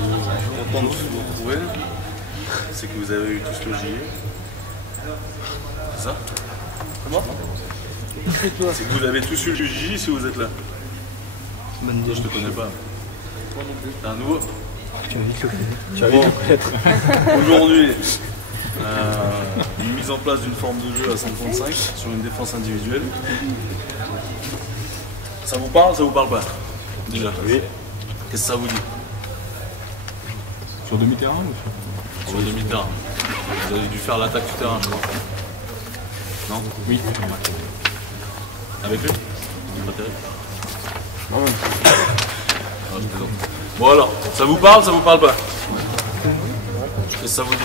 content de vous retrouver. C'est que vous avez eu tous le JE. C'est ça? Comment? C'est que vous avez tous eu le JE si vous êtes là. Toi, je te connais pas. T'es un nouveau? Tu as envie de le connaître. Aujourd'hui, une mise en place d'une forme de jeu à 135 sur une défense individuelle. Ça vous parle, ça vous parle pas? Déjà. Oui. Qu'est-ce que ça vous dit? Sur demi-terrain ou sur demi-terrain? Vous avez dû faire l'attaque du terrain, je crois. Non? Oui. Avec lui? Pas terrible. Non, même. Ah, je plaisante. Bon alors, ça vous parle, ça vous parle pas? Qu'est-ce que ça vous dit?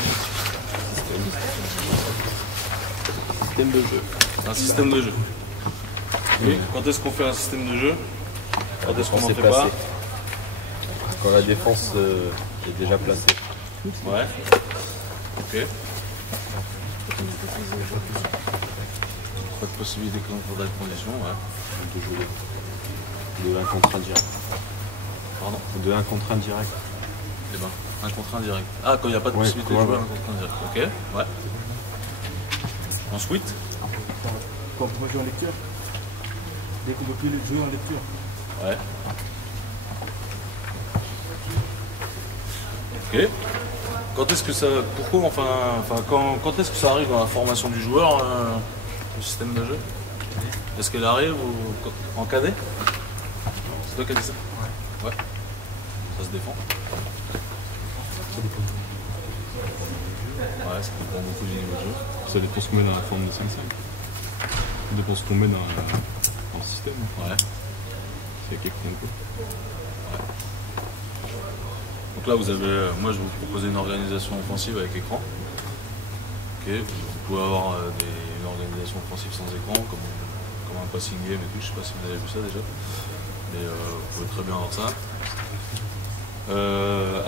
Système de jeu. Un système de jeu. Oui. Quand est-ce qu'on fait un système de jeu? Quand est-ce qu'on n'en fait placé. pas? Quand la défense est déjà placée. Ouais. Ok. Pas de possibilité qu'on ait de conditions, ouais. De jouer de 1 contre 1 direct. Pardon? De 1 contre 1 direct. Eh ben, un contre un direct. Ah, quand il n'y a pas de possibilité de jouer un contre un direct. Ok, ouais. En sweet? Quand on va jouer en lecture, dès qu'on ne peut plus jouer en lecture. Ouais. Ok. Quand est-ce que ça. Pourquoi, quand est-ce que ça arrive dans la formation du joueur, le système de jeu? Est-ce qu'elle arrive en cadet? C'est toi qui as dit ça? Ouais. Ouais. Ça se défend? Ouais, ça dépend beaucoup du niveau de jeu. Ça dépend ce qu'on met dans la forme de 5-5. Ça dépend ce qu'on met dans le système. Ouais. C'est quelque chose. Ouais. Donc là, vous avez, moi je vais vous proposer une organisation offensive avec écran. Ok, vous pouvez avoir une organisation offensive sans écran, comme un passing game et tout. Je sais pas si vous avez vu ça déjà, mais vous pouvez très bien avoir ça.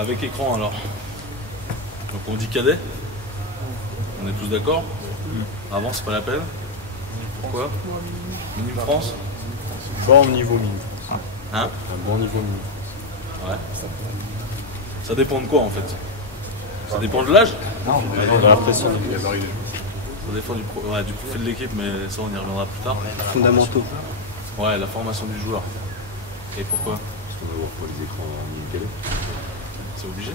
Avec écran alors. Donc on dit cadet. On est tous d'accord? Avant, c'est pas la peine. Pourquoi? Minime France? Bon niveau minime. Hein? Un bon niveau minime. Ouais. Ça dépend de quoi en fait? Ça dépend de l'âge? Non, dans la pression. Ça dépend du profil de l'équipe, mais ça on y reviendra plus tard. Fondamentaux. Ouais, la formation du joueur. Et pourquoi? Parce qu'on va voir pour les écrans minime cadet. C'est obligé?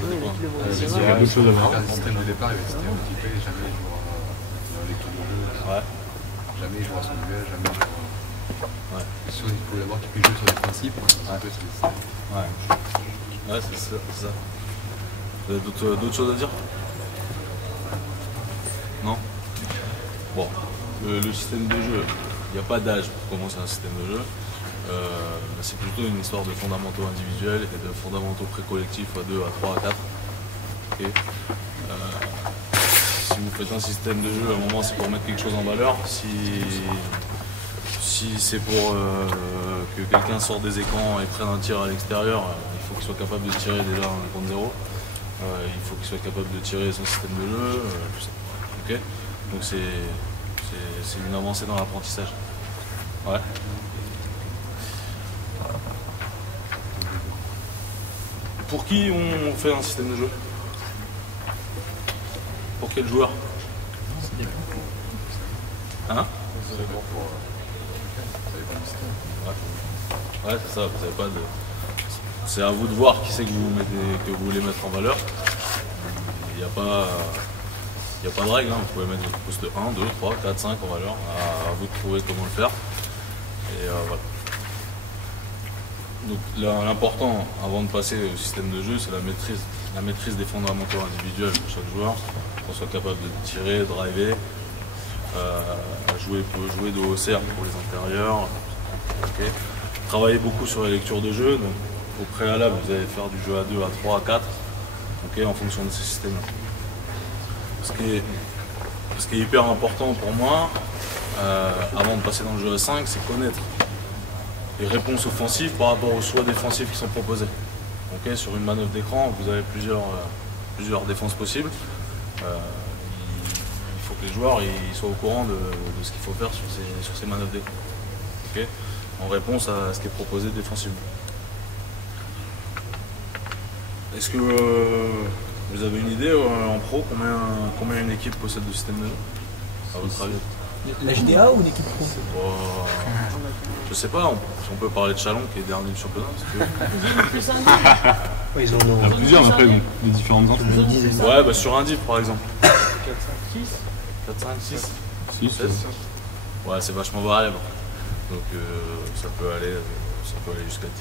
Il y a d'autres choses à voir. Le système au départ, il va être système multiplé, jamais il jouera dans lecture de jeu, Ouais. jamais il jouera son duel, jamais il jouera. Ouais. C'est sûr, il faut d'abord qu'il puisse jouer sur les principes, un peu sur les systèmes. Ouais. Ouais, c'est ça. Vous avez d'autres choses à dire? Non? Bon. Le système de jeu, il n'y a pas d'âge pour commencer un système de jeu. C'est plutôt une histoire de fondamentaux individuels et de fondamentaux pré-collectifs à 2, à 3, à 4. Okay. Si vous faites un système de jeu, à un moment c'est pour mettre quelque chose en valeur. Si c'est pour que quelqu'un sorte des écrans et prenne un tir à l'extérieur, il faut qu'il soit capable de tirer déjà en contre 0. Il faut qu'il soit capable de tirer son système de jeu, tout ça. Okay. Donc c'est une avancée dans l'apprentissage. Ouais. Pour qui on fait un système de jeu? Pour quel joueur? Hein? Ouais, c'est ça, vous avez pas de. C'est à vous de voir qui c'est que vous voulez mettre en valeur. Il n'y a pas de règle, hein. Vous pouvez mettre votre poste 1, 2, 3, 4, 5 en valeur. À vous de trouver comment le faire. Et voilà. Donc l'important avant de passer au système de jeu, c'est la maîtrise des fondamentaux individuels pour chaque joueur, qu'on soit capable de tirer, driver, jouer de haut cercle pour les intérieurs. Okay. Travailler beaucoup sur les lectures de jeu, donc au préalable vous allez faire du jeu à 2, à 3, à 4, okay, en fonction de ces systèmes-là. Ce qui est hyper important pour moi, avant de passer dans le jeu à 5, c'est connaître les réponses offensives par rapport aux choix défensifs qui sont proposés. Okay, sur une manœuvre d'écran, vous avez plusieurs défenses possibles. Il faut que les joueurs ils soient au courant de ce qu'il faut faire sur ces manœuvres d'écran. Okay, en réponse à ce qui est proposé défensivement. Est-ce que vous avez une idée en pro combien une équipe possède de systèmes de jeu à votre avis? La GDA ou une équipe pro? Je sais pas, on peut parler de Chalon qui est dernier du championnat. Ouais, ils en Il y en a ont plusieurs après, bon, les différentes infos. une dizaine. Ouais, bah sur un div par exemple. 4, 5, 6 Si, 7. Ouais, c'est vachement variable. Donc ça peut aller jusqu'à 10,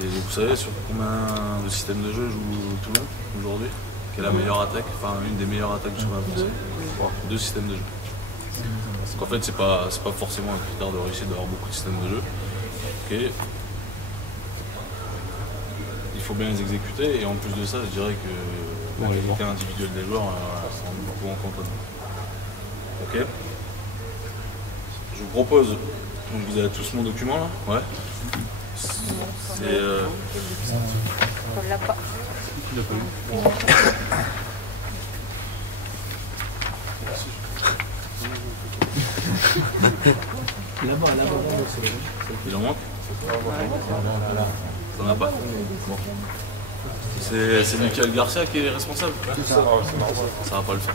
12. Et vous savez sur combien de systèmes de jeu joue Toulon aujourd'hui? Quelle est la meilleure attaque? Enfin, une des meilleures attaques du championnat français. 2 systèmes de jeu. Donc en fait, c'est pas forcément un critère de réussite d'avoir beaucoup de systèmes de jeu. Ok. Il faut bien les exécuter et en plus de ça, je dirais que la qualité individuelle des joueurs rend beaucoup en compte. Ok. Je vous propose, donc vous avez tous mon document là? Ouais. C'est On l'a pas. Là-bas, il en manque? T'en as pas? Bon. C'est Michael Garcia qui est responsable? Ça va pas le faire.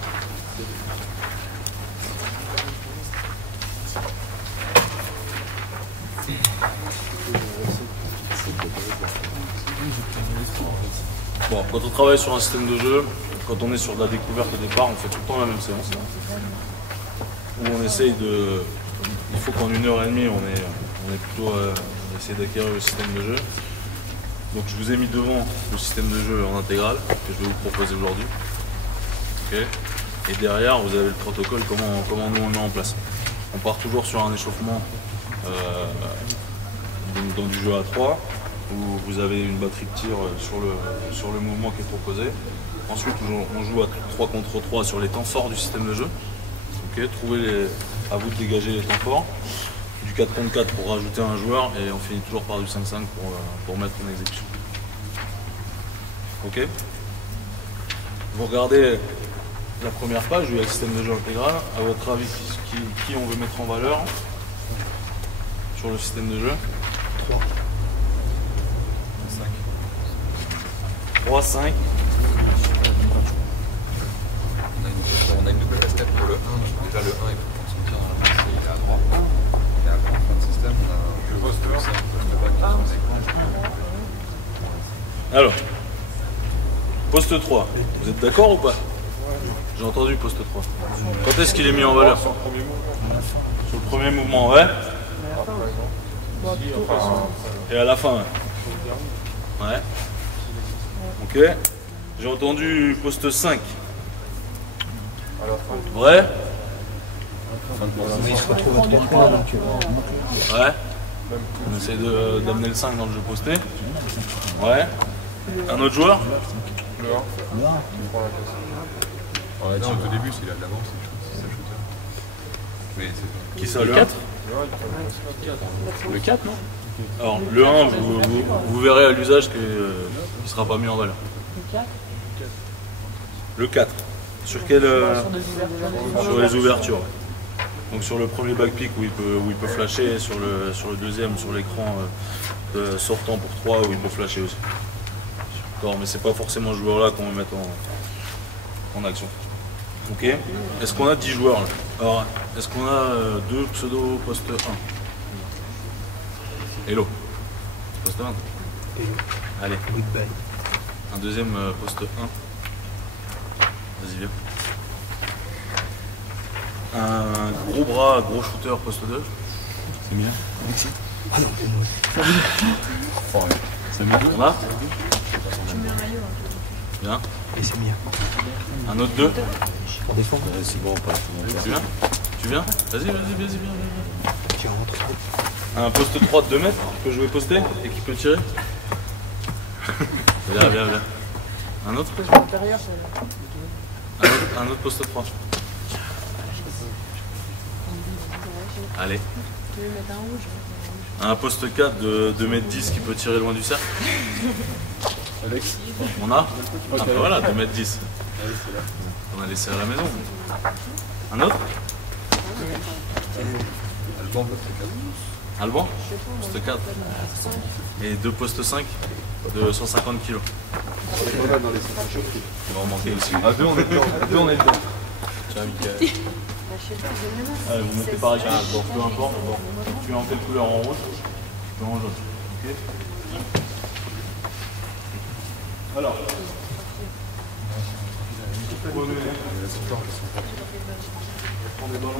Bon, quand on travaille sur un système de jeu, quand on est sur de la découverte au départ, on fait tout le temps la même séance. Où on essaye de... Il faut qu'en 1h30, on est plutôt essayer d'acquérir le système de jeu. Donc je vous ai mis devant le système de jeu en intégrale que je vais vous proposer aujourd'hui. Okay. Et derrière, vous avez le protocole, comment nous on le met en place. On part toujours sur un échauffement dans du jeu à 3, où vous avez une batterie de tir sur le mouvement qui est proposé. Ensuite, on joue à 3 contre 3 sur les temps forts du système de jeu. Okay. À vous de dégager les temps forts. Du 4 contre 4 pour rajouter un joueur et on finit toujours par du 5-5 pour mettre en exécution. Ok. Vous regardez la première page, il y a le système de jeu intégral. À votre avis, qui on veut mettre en valeur sur le système de jeu? 3. 3, 5. On a une double casquette pour le 1. Déjà le 1 il faut qu'on se tire dans la main, il est à droite. Et après en fin de système on a le poste 1. Alors, poste 3, vous êtes d'accord ou pas? J'ai entendu poste 3. Quand est-ce qu'il est mis en valeur? Sur le premier mouvement, ouais. Et à la fin, ouais. Ok. J'ai entendu poste 5. Ouais. Mais il se retrouve à 3 points, donc... Ouais. On essaie d'amener le 5 dans le jeu posté. Ouais. Un autre joueur? Le 1. Ouais, tiens, au début, s'il a de l'avance, c'est un shooter. Mais c'est Qui ça, le 4? Le 4, non? Alors, le 1, vous verrez à l'usage qu'il ne sera pas mis en valeur. Le 4. Sur quel sur les ouvertures. Ouais. Donc sur le premier backpick où il peut flasher, et sur le deuxième, sur l'écran sortant pour 3 où il peut flasher aussi. D'accord, mais c'est pas forcément ce joueur là qu'on va mettre en action. Ok. Est-ce qu'on a 10 joueurs là? Alors, est-ce qu'on a 2 pseudo poste 1? Hello. Poste 1. Allez. Un deuxième poste 1. Vas-y, viens. Un gros bras, gros shooter poste 2. C'est bien. Ah non, C'est bien. On a? Bien. et c'est bien. Un autre 2. Pour défendre, C'est bon, pas tout le monde. Tu viens? Tu viens? Vas-y, viens. qui rentre. Un poste 3 de 2 mètres qui peut jouer posté et qui peut tirer. Viens. Un autre? Un autre poste 3. Allez. Un poste 4 de 2m10 qui peut tirer loin du cercle. Alex. On a? Ah bah voilà, 2m10. On a laissé à la maison. Un autre? Alban, poste 4. Alban? Poste 4. Et 2 postes 5? de 150 kg. On est dans les sensations. Il va en manquer aussi. À deux, on est dedans. À deux, on est dedans. Tiens, Mickaël. Bah, je sais pas, je me demande si Allez, vous mettez c'est pareil, ça. bon, peu importe. Bon. Tu es en quelle couleur? En rouge? Tu es en jaune. Ok. Alors. Prenez. Prends des ballons.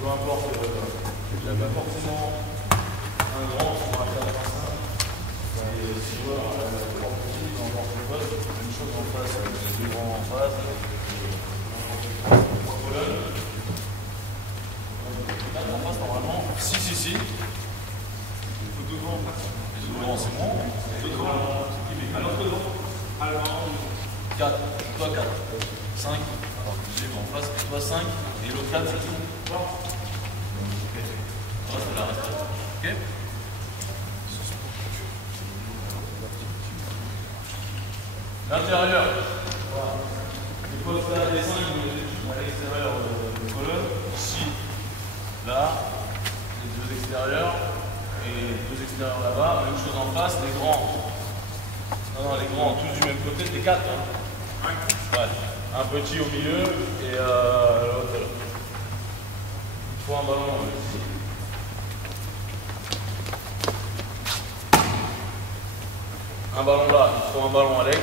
Peu importe, il n'y a pas forcément un grand qui va faire ça. Et si tu vois, peu importe le poste, une chose en face, les deux grands en face. En face, normalement, si. Il faut deux grands en face. Les deux grands, c'est bon. Deux grands, à l'autre devant. Allemand, 4, toi 4, 5, alors j'ai en face, et toi 5, et l'autre 4, c'est tout. Reste là, reste là. Ok. L'intérieur. Voilà. Les postes là, les 5, vous mettez tous à l'extérieur de colonne. Ici, là, les deux extérieurs, et deux extérieurs là-bas. Même chose en face, les grands. Non, les grands, tous du même côté, t'es 4. Hein. Ouais. Un petit au milieu et l'autre là. Il faut un ballon. Un ballon là, il faut un ballon Alex.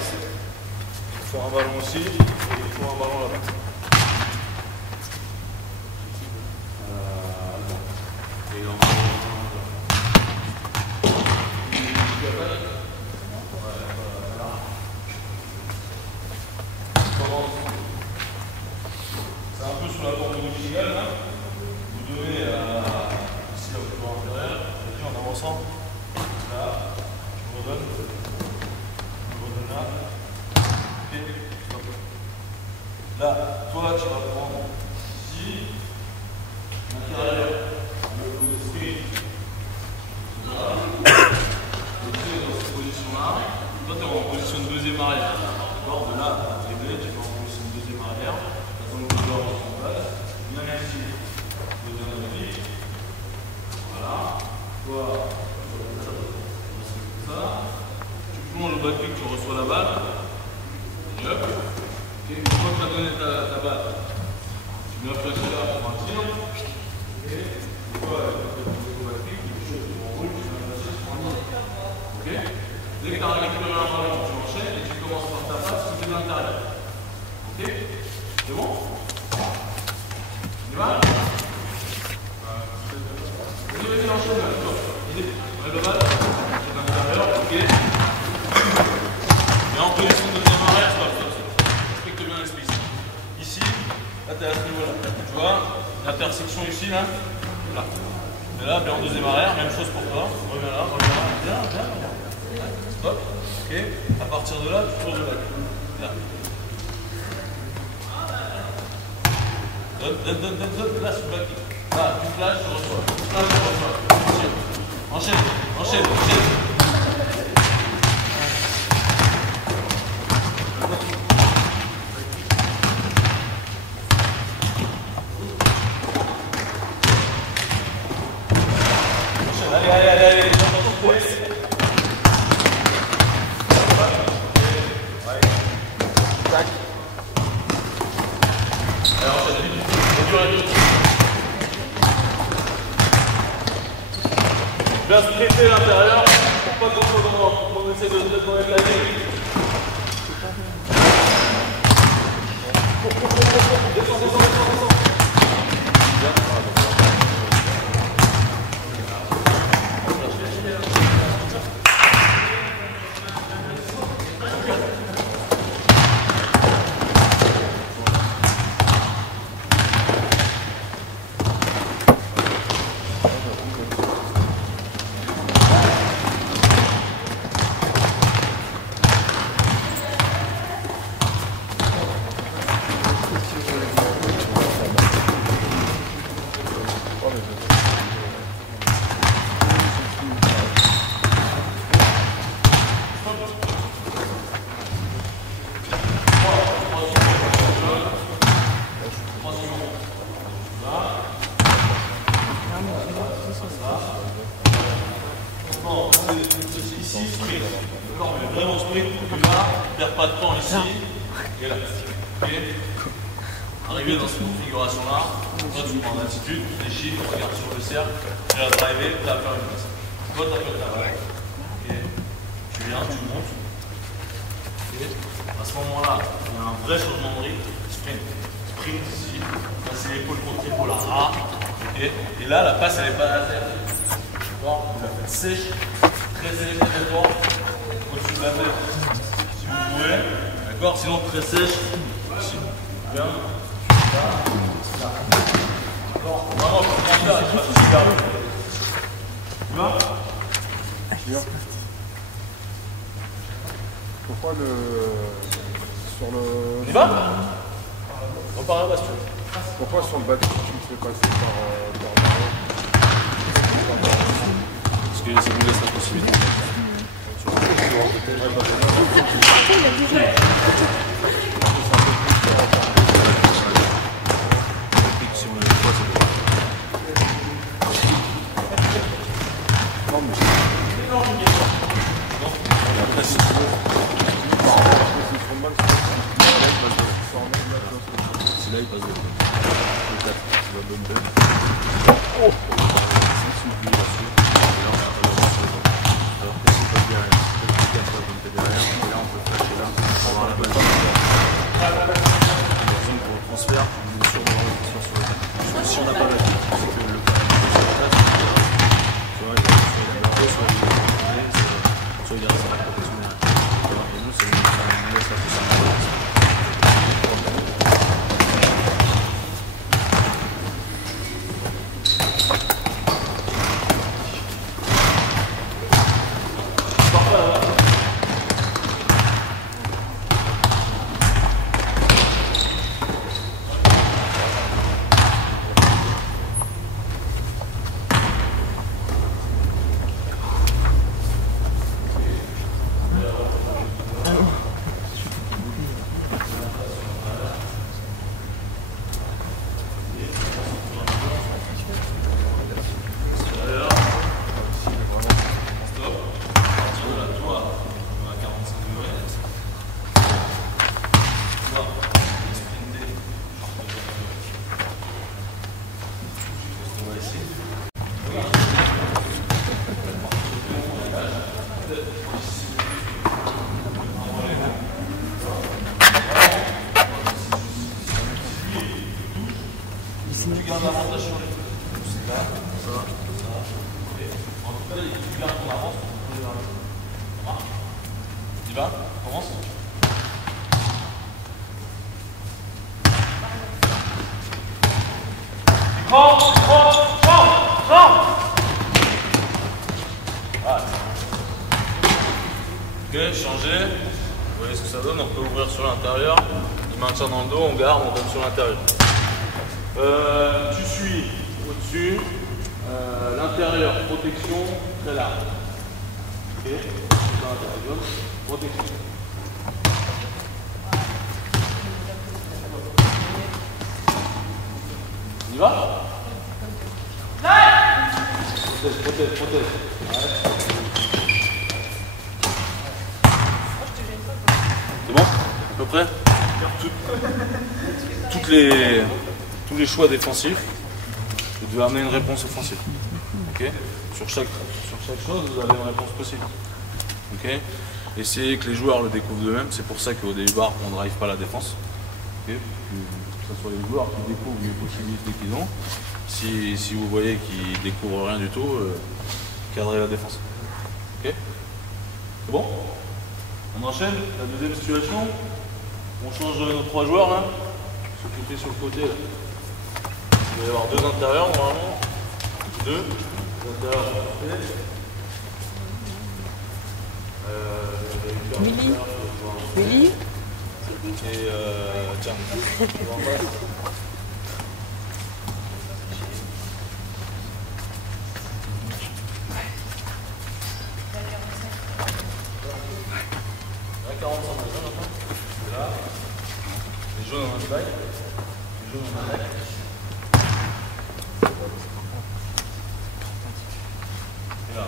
Il faut un ballon aussi et il faut un ballon là-bas. Et encore c'est un peu sous la forme de l'illégal là. Vous donnez ici là au pouvoir intérieur, et puis en avançant. Là, je vous redonne. Là. Ok, stop. Là, toi tu vas prendre ici, l'intérieur, le esprit. Voilà. Et tu es dans cette position-là. Toi tu es en position de deuxième arrière. D'accord, de là à dribbler, tu vas en position de deuxième arrière. Tu attends le joueur dans son place. Bien actif. Le deuxième pied. Voilà. Toi, ça. Tu plonges le back pick, tu reçois la balle. Et hop. Et une fois que tu as donné ta balle, tu mets la flèche là pour un tir. Et une fois que tu as donné ton back pick, tu enroules, tu vas passer sur un tir. Ok. Dès que tu as récupéré un ballon, tu enchaînes et tu commences par ta passe qui est de l'intérieur. Ok. C'est bon? On y va? Vas-y, enchaîne là. Lève la balle. C'est de l'intérieur. Ok. Et en position de deuxième arrière, stop. Respecte bien l'espace. Ici, là tu es à ce niveau-là. Tu vois, l'intersection ici, là. Et là, bien en deuxième arrière, même chose pour toi. Reviens là. Bien. Stop. Ok. À partir de là, tu tournes le bac. Là. Donne. Là, sur le bac. Là, tu flashes, tu reçois. Flash, tu reçois. Enchaîne. Allez. Tac. Alors, bien se traiter l'intérieur, pas trop on essaie de mettre la ligne. Descends. Maintenant, c'est ici, sprint. D'accord, mais vraiment sprint, tu vas, ne perds pas de temps ici et là. Ok. Arrivé dans cette configuration-là, toi tu prends l'attitude, tu fléchis, tu regardes sur le cercle, tu vas driver, tu vas faire une passe. Toi tu as fait ta balle. Ok. Tu viens, tu montes. Okay. À ce moment-là, on a un vrai changement de rythme. Sprint. Sprint ici. Là c'est l'épaule contre épaule à A. Okay. Et là la passe elle n'est pas à terre. D'accord. Vous la faites sèche, très élémentaire, au-dessus de la tête. Si vous pouvez. D'accord. Sinon très sèche. Ici. Bien. D'accord. Vraiment, je peux faire, il faut super bien. Tu vois? Pourquoi sur le... On y va? Repars là-bas si tu veux. Pourquoi sur le bateau tu me fais passer par Parce que ça nous laisse la possibilité. Si on a le choix, c'est bon. Après, c'est si là il passe de peut-être, tu vas bonne belle. Oh! Si tu oublies là-dessus, et là on a la base sur les autres. Alors que si tu passes derrière, si tu fais comme ça, comme tu es derrière, et là on peut flasher là, pour avoir la balle. Par exemple pour le transfert, on est sûr d'avoir le transfert sur le tas. Si on n'a pas la tête, c'est que le tas sur le tas, tu vois, il y a soit il est soit il est resté à la protection derrière. Et nous, c'est une laisse la possibilité. Tu gardes l'avantage sur les deux. C'est là, ça. Et en tout cas, tu gardes ton avance pour aller vers le jeu. Ça marche? Tu y vas? Commence. Voilà. Ok, changer. Vous voyez ce que ça donne? On peut ouvrir sur l'intérieur. Il maintient dans le dos, on garde, on donne sur l'intérieur. Tu suis au-dessus, l'intérieur, protection, très large. Ok, protection. On y va? Protège. C'est bon? À peu près? Tous les choix défensifs, vous devez amener une réponse offensive. Okay. Sur chaque chose, vous avez une réponse possible. Okay. Essayez que les joueurs le découvrent d'eux-mêmes. C'est pour ça qu'au départ, on ne drive pas la défense. Okay. Que ce soit les joueurs qui découvrent les possibilités qu'ils ont. Si vous voyez qu'ils découvrent rien du tout, cadrez la défense. Okay. C'est bon? On enchaîne. La deuxième situation, on change nos 3 joueurs là. S'occuper sur le côté là. Il va y avoir 2 intérieurs normalement. 2 intérieurs. Willy. Et tiens. Là, les jaunes en un bail, les jaunes en un lac. Et là,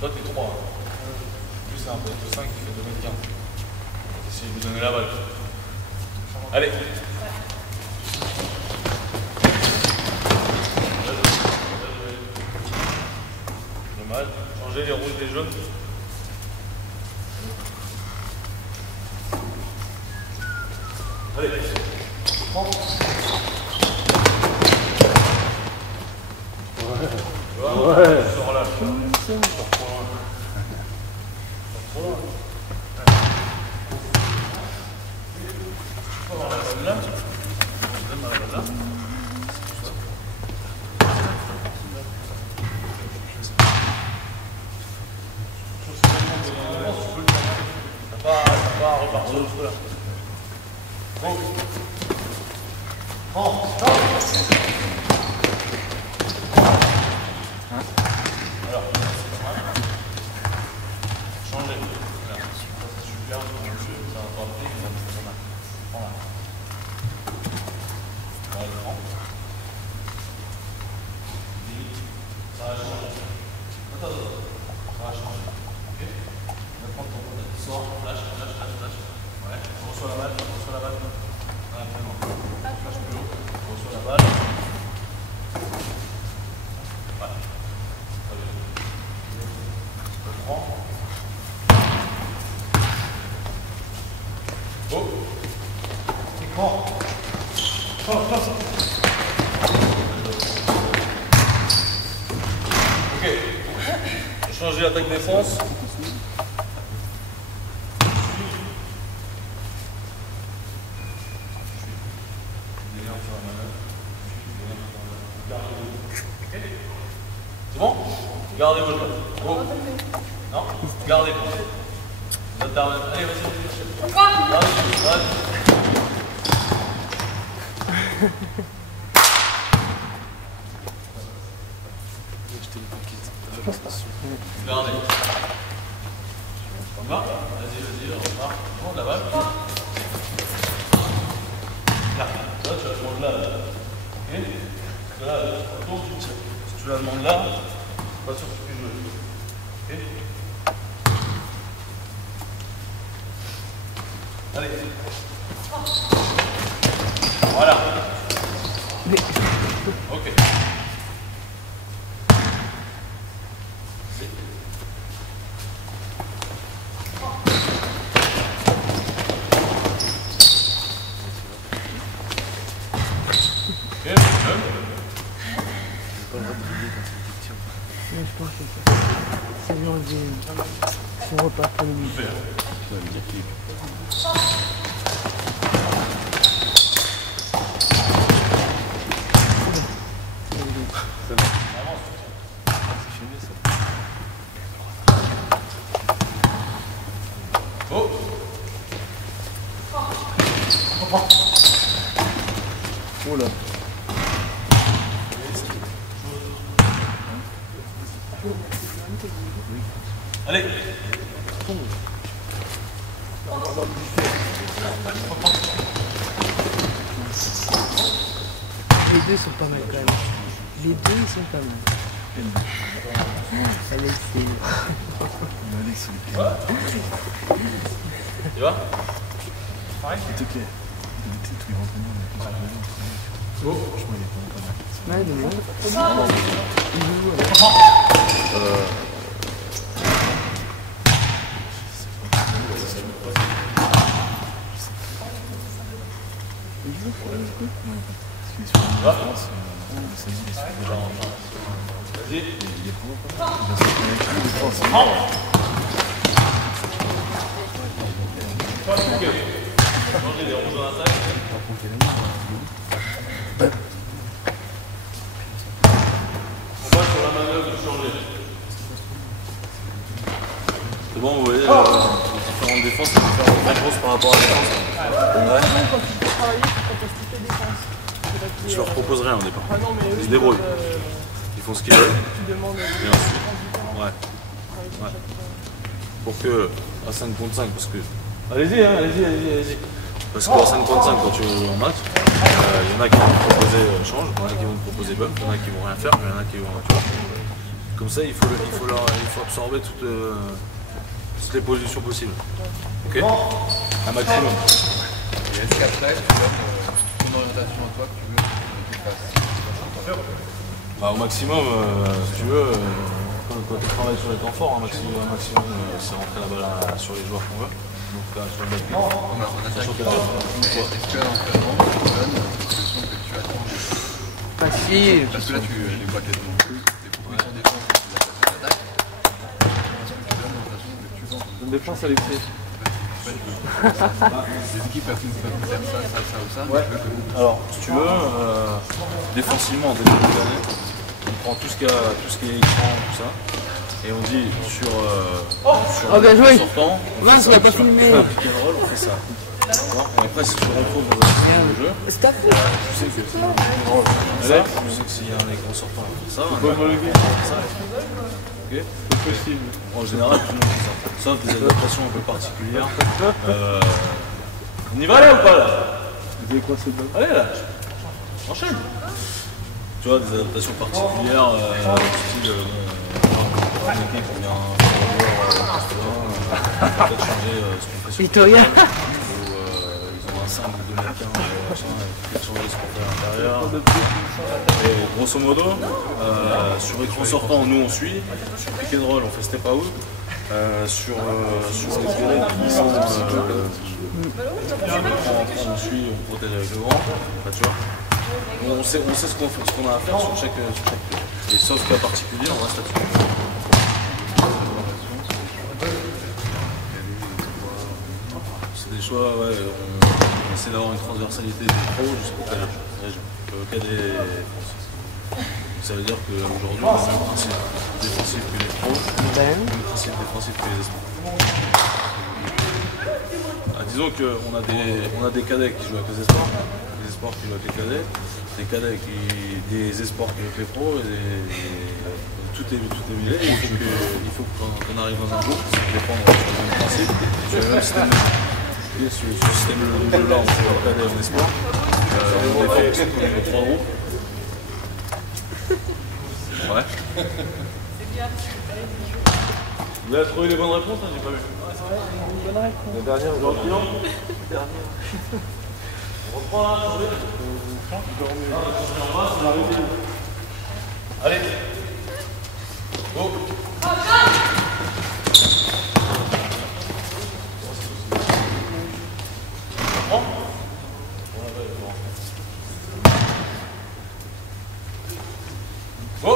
Toi, t'es 3. Plus c'est un peu 5 qui fait 2,15 m. Essayez de lui donner la balle. Allez. Dommage. Changez les rouges et les jaunes. Allez. Prends. Ouais. Sors là. Sors trop loin. Sors trop loin. Faut avoir la balle là. Je donne la balle là. Ça va repartir au feu là. Bon. Prends. Alors, changez. Voilà. C'est super, ça va pas pris, mais ça marche. Prends là. Ouais, prends. Ça va changer. Attends. Ça va changer. Ok. Maintenant, sors, lâche. Ouais. On reçoit la balle. Voilà, vraiment. Lâche plus haut. On reçoit la balle. Voilà. Oh. Écran. Ok. Changer l'attaque-défense. C'est bon? Gardez votre balle. Oh. Non? Gardez. Allez, vas-y. Gardez. Gardez. On va? Vas-y, on va. Prends la balle. Là, tu la demandes là. Ok? Là, tu retournes, tu tires. Si tu la demandes là, pas sûr que tu puisses jouer. Ok? Allez. Voilà. Ok. Je pense que C'est bien enlevé son repas pour le midi. Oh là. Allez. Les deux sont pas mal quand même. Les deux ils sont pas mal. Alexis. Tu vois? S'il te plaît. Ouais, de moi. C'est bon, vous voyez, les différentes défenses, les différentes réponses par rapport à la défense. Ouais. Quand tu peux travailler, tu proposes toutes les défenses. Je leur propose rien au départ. Ah non, mais eux, Ils se débrouillent. Ils font ce qu'ils veulent. tu demandes Et ensuite, ouais. Pour que, à 5 contre 5, parce que. Allez-y, hein, allez-y. Parce qu'à 5 contre 5, quand tu joues en match, il y en a qui vont te proposer change, il y en a qui vont te proposer bump, il y en a qui vont rien faire, mais il y en a qui vont. Tu vois. Comme ça, il faut absorber toutes les positions possibles. Ok? Un maximum. Et est-ce qu'après, tu donnes ton orientation à toi que tu veux que tu fasses? Bah, au maximum, si tu veux, quand tu travailles sur les temps forts, un maximum c'est rentrer la balle sur les joueurs qu'on veut. Donc là, sur le back. On a sachant que est-ce que à l'entraînement, tu donnes une solution que tu attends? Facile. Parce que là, tu les vois quasiment plus. Les propositions de défense, tu les as fait d'attaque. Est-ce que tu donnes l'orientation que tu vends? Une défense, Alexis. Les équipes peuvent faire ça ou ça. Ouais. Alors, si tu veux, défensivement, dès le début de l'année, on prend tout ce qui est écran, tout ça, et on dit sur Oh, bien joué. sortant, on Mince, fait on ça. l'a pas Sur filmé. un pick and roll, on fait ça. D'accord. Et après, si tu retrouves dans un système de jeu, Stop. tu sais que c'est un pick and roll, on fait ça. Tu sais que s'il y a un écran sortant, on fait ça. On fait ça. Ok. C'est possible. En général, tout le monde fait ça. Sauf des adaptations un peu particulières. On y va là ou pas là? Vous avez quoi, cette balle? Allez là, enchaîne. Tu vois, des adaptations particulières, style, une équipe, on vient peut-être changer ce qu'on fait sur Victoria. le terrain, ou ils ont un 5 ou 2 mètres 15, machin, peut-être changer ce qu'on fait à l'intérieur. Et grosso modo, sur écran sortant, nous on suit, sur pick and roll, on fait step out. Sur les squelettes qui sont on suit, on protège avec le vent, enfin, tu vois. On sait ce qu'on a à faire sur chaque et sauf cas particulier, on reste là-dessus. C'est des choix, ouais, on essaie d'avoir une transversalité des pros jusqu'au cadet. Ça veut dire qu'aujourd'hui, on a le même principe défensif que les pros, le même principe défensif que les espoirs. Disons qu'on a des cadets qui jouent avec les espoirs qui jouent avec les cadets, des espoirs qui jouent avec les pros, tout est mêlé. Il faut qu'on arrive dans un groupe, défendre sur le même principe, sur le même système de jeu. Et ce système de jeu là, on joue en cadet et en espoir. On défend comme 3 groupes. Ouais. Vous avez trouvé les bonnes réponses, hein, j'ai pas vu. La dernière, aujourd'hui. On reprend là, allez. Go. Go.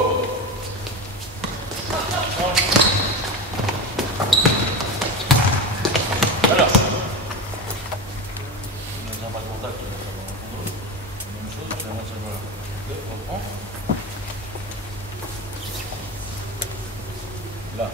Là.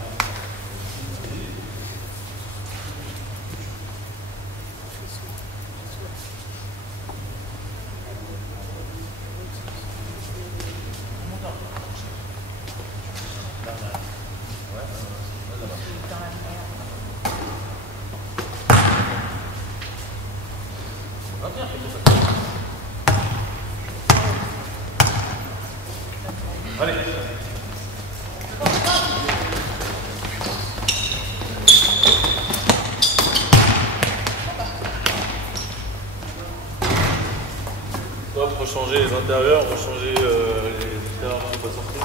Allez. Stop, rechanger les intérieurs, rechanger les extérieurs qui vont pas sortir.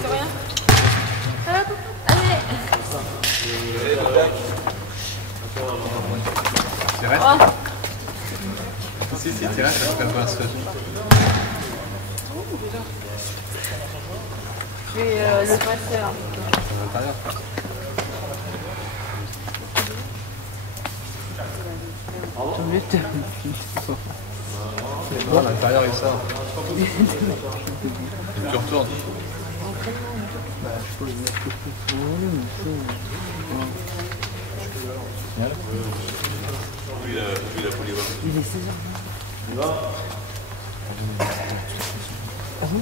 C'est rien. Hop, allez. Tirage. Si, tirage, ça se prépare à ce. Je vais le passer là. À l'intérieur. C'est bon, à l'intérieur il sort. Et tu retournes. Oui, la polyvalence. Il est 16h. Il va. Ah bon?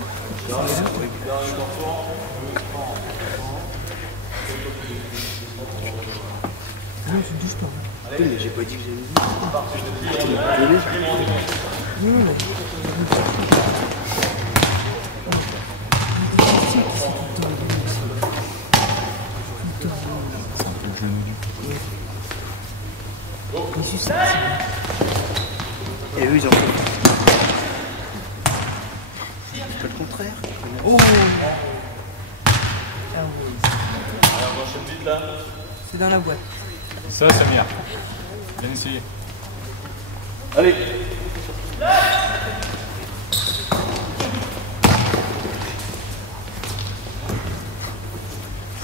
Non, c'est douche pas. Mais j'ai pas dit que j'avais dit. Non, Et eux, ils en font. C'est pas le contraire. oh. Ah oui. Alors, on enchaîne vite là. C'est dans la boîte. Ça, Samir. Viens essayer. Allez.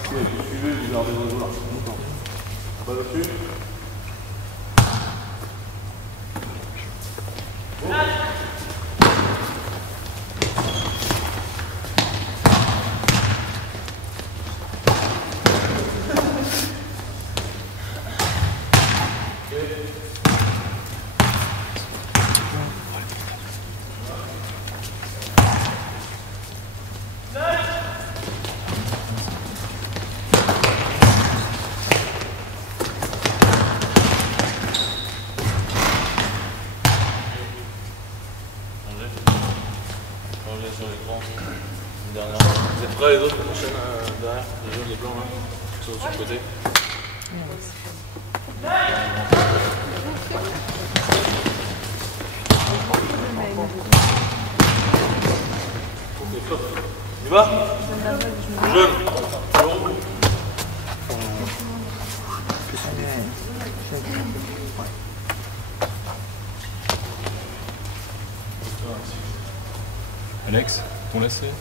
Suivez, vous gardez vos joueurs. Pas dessus. Changer sur l'écran. Une dernière. Vous êtes prêts les autres pour enchaîner derrière? Les jaunes, les blancs là. Sur le côté. Il va? Le jaune. Le rouge. Alex, ton lacet.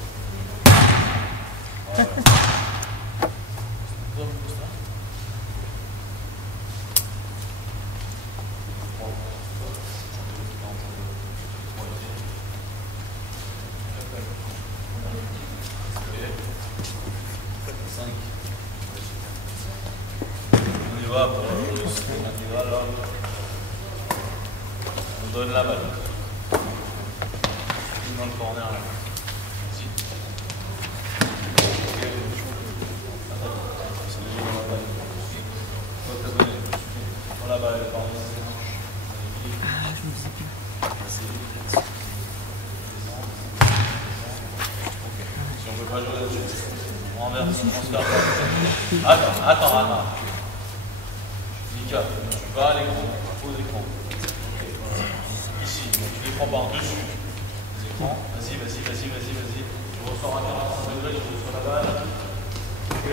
On y va pour on y va là. On donne la balle. Dans le corner là. Ici. C'est déjà dans la balle. On va te donner. On la balle, elle est par Ah, je me disais plus. Si on ne veut pas jouer là-dessus, on renverse, on se fait. Attends. Nika, tu vas à l'écran, aux écrans. Ici, donc tu les prends par-dessus. Vas-y. Tu ressors à 45 degrés, tu reçois la balle. Ok.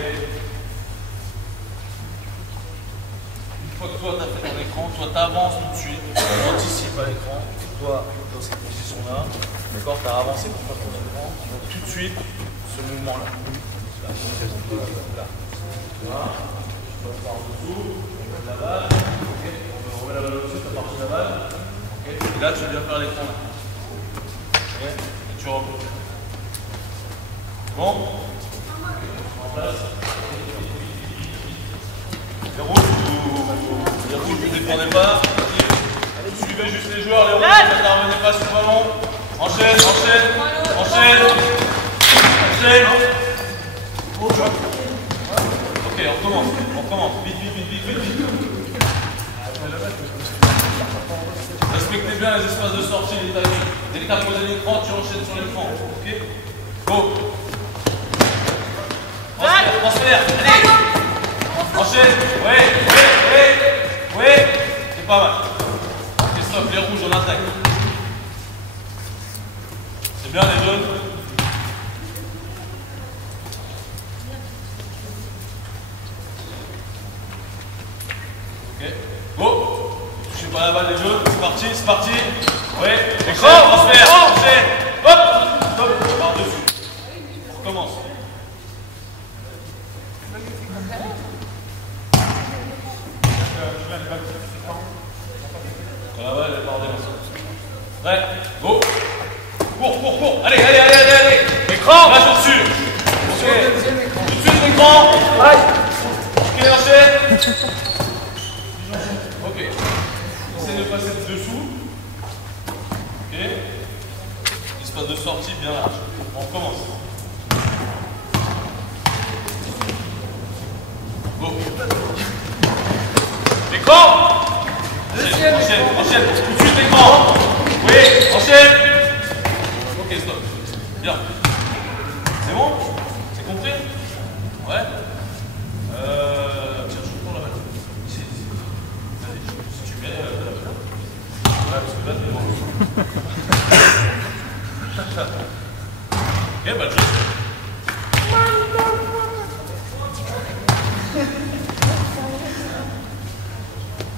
Une fois que toi tu as fait ton écran, toi tu avances tout de suite, tu anticipes à l'écran. Toi, dans cette position-là, d'accord, tu as avancé pour faire ton écran. Donc tout de suite, ce mouvement-là. Là. Tu vois, tu passes par-dessous, on met la balle. Ok. On remet la balle au-dessus, tu as parti la balle. Ok. Et là, tu viens faire l'écran. Okay. tu reprends. Bon. En place. Les rouges, vous ne défendez pas. Suivez juste les joueurs, les rouges, n'intervenez pas sur le ballon. Enchaîne, enchaîne, enchaîne. Enchaîne. Ok, on recommence. Vite, vite, vite, vite, vite. Respectez bien les espaces de sortie, les timings. Dès que tu as posé l'écran, tu enchaînes sur l'écran. Ok? Go! Transfert, allez! Enchaîne! Oui! C'est pas mal. Ok, stop, les rouges, on attaque. C'est bien les jaunes. Ok, go! Touchez pas la balle les jaunes, c'est parti, c'est parti. Ouais, transfert, enchaîne. Hop, stop, par-dessus. On recommence. La balle, elle part des mains. Prêt, go. Cours. Allez. Écran, rage au-dessus. Ok, tout de suite l'écran. Ok, enchaîne. Ok. Essaye de passer dessous. Ok. Espace de sortie bien large. On recommence. Go. L'écran. Enchaîne. Tout de suite l'écran. Oui, enchaîne. Ok, stop. Bien. C'est bon? C'est compris? Ouais. Tiens, je prends la balle. Ici. Si tu mets la balle. Ouais, parce que là, t'es bon. Ok, bah le jeu.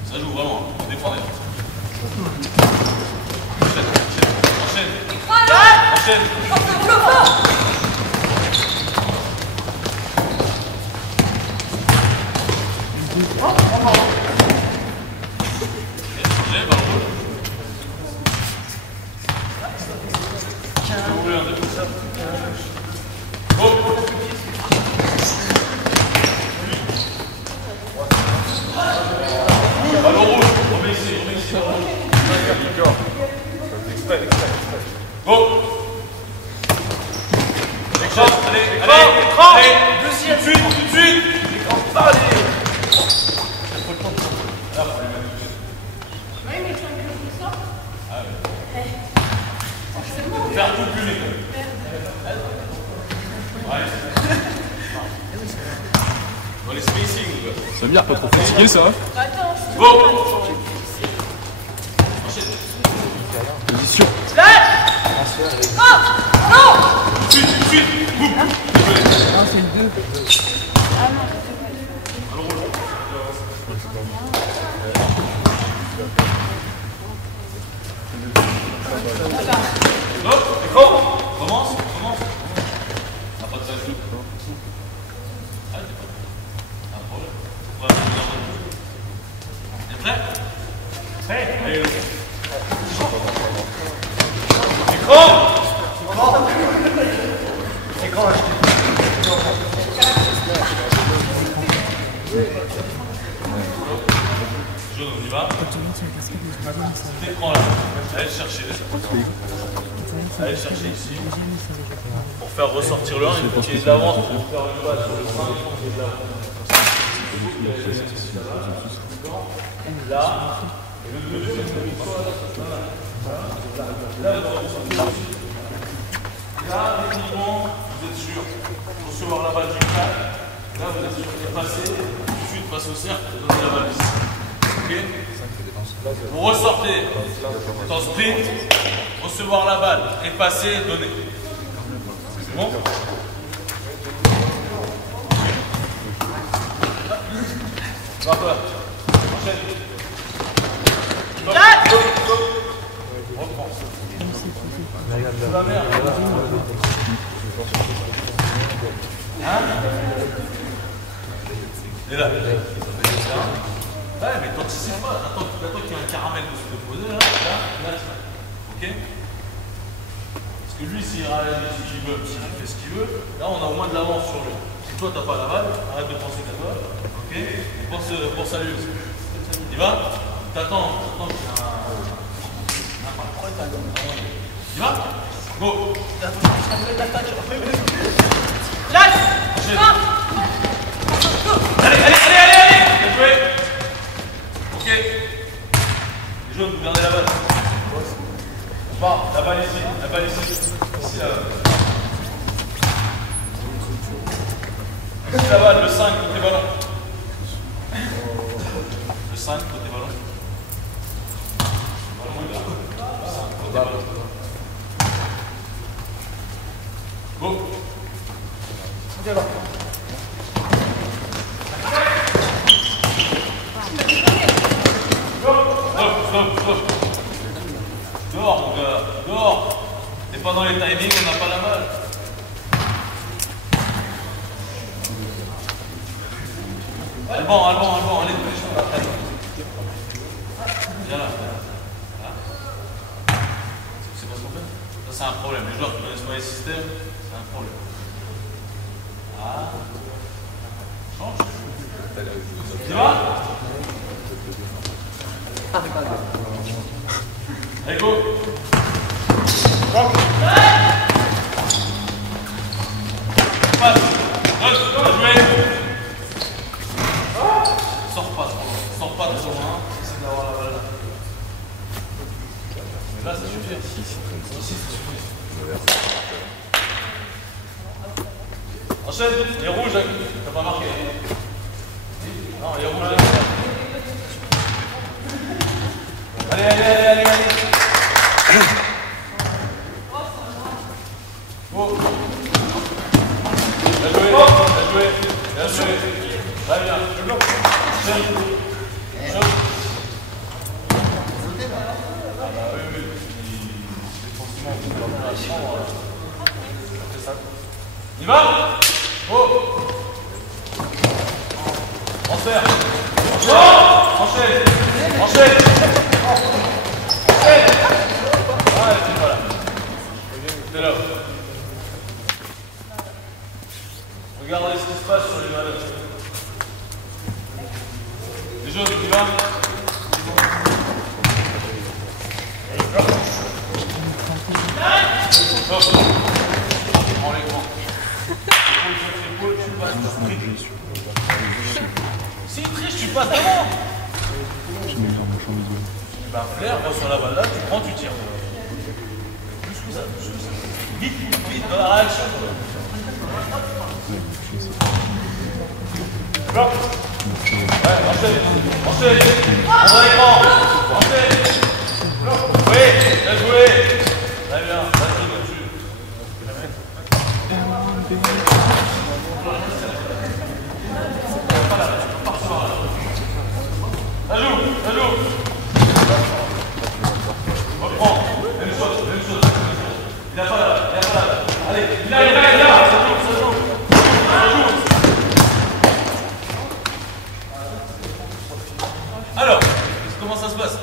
Ça joue vraiment. On défend les gens. Enchaîne. Go! Allez! Deuxième! Tout de suite! Allez! Faire tout plus vite. Ouais. Bon, les spacing. Ça veut dire pas trop fatigué ça? Go! Position. Tout de suite! Boum! Ah, c'est le 2. Stop! Écran! Commence! Ah, pas de ça, je joue. Ah, t'es pas. Un problème. T'es prêt? Prêt? Allez, écran! Jaune, on y va. Cet écran là, allez le chercher. Allez le chercher ici. Pour faire ressortir le 1, il faut qu'il y ait de l'avance. Pour faire une balle sur le 1, il faut qu'il y ait de l'avance. Là, et le deuxième, là, techniquement, vous êtes sûr de recevoir la balle du crack. Là, vous êtes sûr de passer, tout de suite passe au cercle et donner la balle ici. Ok? Vous ressortez en sprint, recevoir la balle et passer et donner. C'est bon? Rappeur. Enchaîne. Stop. Reprends. C'est la merde. Hein? Et là. Ouais, mais t'anticipes pas. Attends qu'il y ait un caramel de se déposer là. Ok? que lui, s'il réagit, s'il veut, s'il fait ce qu'il veut, là, on a au moins de l'avance sur lui. Si toi, t'as pas la balle, arrête de penser qu'à toi. Ok? Et pense à lui aussi. Il va? T'attends. Il va? Go! Lâche! Allez! Bien joué! Ok. Les jaunes, vous gardez la balle. Bon, la balle ici. Ici, là. Ici, la balle, le 5, côté ballon. Le 5, côté ballon. Côté ballon. Go! Stop. Dehors, mon gars, dehors. T'es pas dans les timings, on n'a pas la balle. Alban, allez, viens là. C'est pas ce qu'on fait? Ça, c'est un problème. Les joueurs qui connaissent pas les systèmes, c'est un problème. Ah. Change. Tu vas? Allez, go! Passe! Bien joué! Sors pas trop loin. Essaye d'avoir la balle là. Mais là, ça suffit. Ici, ça suffit. Enchaîne! Les rouges, t'as pas marqué. Non, les rouges, Allez. Go. Bien joué. Très bien. Il va. Oh. Transfert. Enchaîne. Voilà. C'est là. Regardez ce qui se passe sur les balles. Les jaunes, qui va? Prends l'écran. Tu passes. Si il triche, tu passes devant. Ben Flair, sur la balle là, tu prends, tu tires. Plus que ça. Vite dans la réaction. Bloc. Ouais, enchaîne. On va l'écran. Enchaîne. Oui, bien joué. Très bien, vas-y dessus. Ça joue. Reprends. Même chose. Il n'a pas la balle. Allez, il a, ça joue. Alors, comment ça se passe?